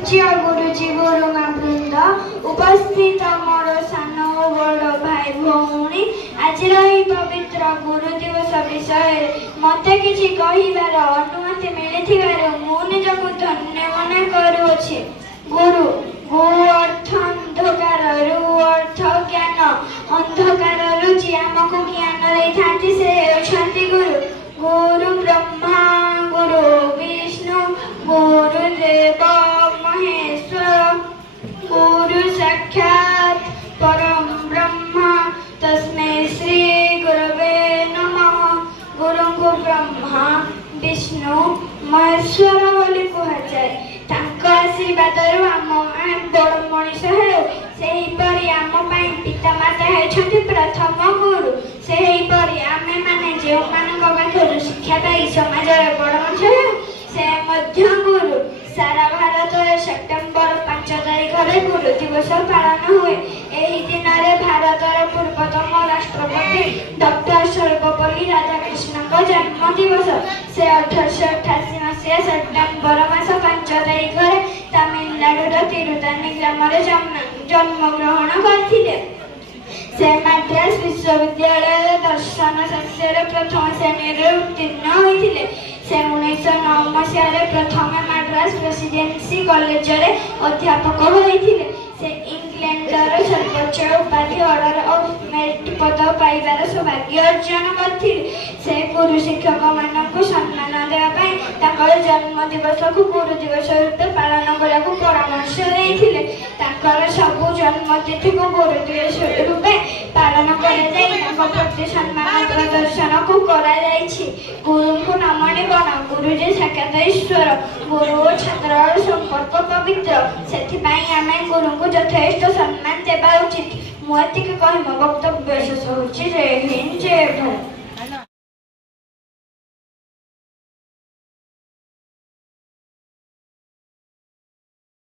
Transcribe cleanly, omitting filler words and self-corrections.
पूज्य गुरुजी गुरुमा वृंद उपस्थित मोर सान बड़ भाई भौणी आज पवित्र गुरु दिवस विषय मत कि कहबार अनुमति मिली मु निजक धन्य मन करुछि। गुरु गु अर्थ अंधकार रु अर्थ ज्ञान अंधकार जी आमको ज्ञान देते से होती गुरु। गुरु ब्रह्मा गुरु विष्णु गुरुदेव महेश्वर गुरु साक्षात् परम ब्रह्म तस्मै श्री गुरवे नमः। गुरु को ब्रह्मा विष्णु महेश्वर बोली कहुए। आशीर्वाद आम बड़ मनीष होपरी आम पिता माता होती प्रथम गुरु। से आमे माने जो पाखर शिक्षा पाई समाज बड़ मनीष से गुरु। सारा भारत सेप्टेम्बर 5 तारिख गुरु दिवस पालन हुए। यही दिन में भारतर पूर्वतम राष्ट्रपति डॉक्टर सर्वपल्ली राधाकृष्ण जन्म दिवस। से 1888 मसीहा सेप्टेम्बर मास 5 तारिख तमिलनाडुर तिरुतानी ग्राम जन्म ग्रहण करथिले। से मद्रास विश्वविद्यालय दर्शन शास्त्र प्रथम श्रेणी उत्तीर्ण होते। से 1909 मसीह प्रथम मद्रास प्रेसिडेंसी कॉलेज अध्यापक होते। से इंग्लैंडर सर्वोच्च उपाधि ऑर्डर ऑफ मेरिट पद पाइबार सौभाग्य अर्जन करते। से गुरु शिक्षक मानक सम्मान देवाई जन्म दिवस को गुरु दिवस रूपे पालन करने को परामर्श देते। सबू जन्मतिथि को गुरु दिवस रूपे पालन प्रति सम्मान प्रदर्शन को गुरु को नमनी बन गुरुजी साक्षात ईश्वर। गुरु और छात्र संपर्क पवित्र से आम गुरु को यथेष्ट सम्मान देवा उचित। मुझे कह मो वक्तव्य शेष हो। जय हिंद जय भारत।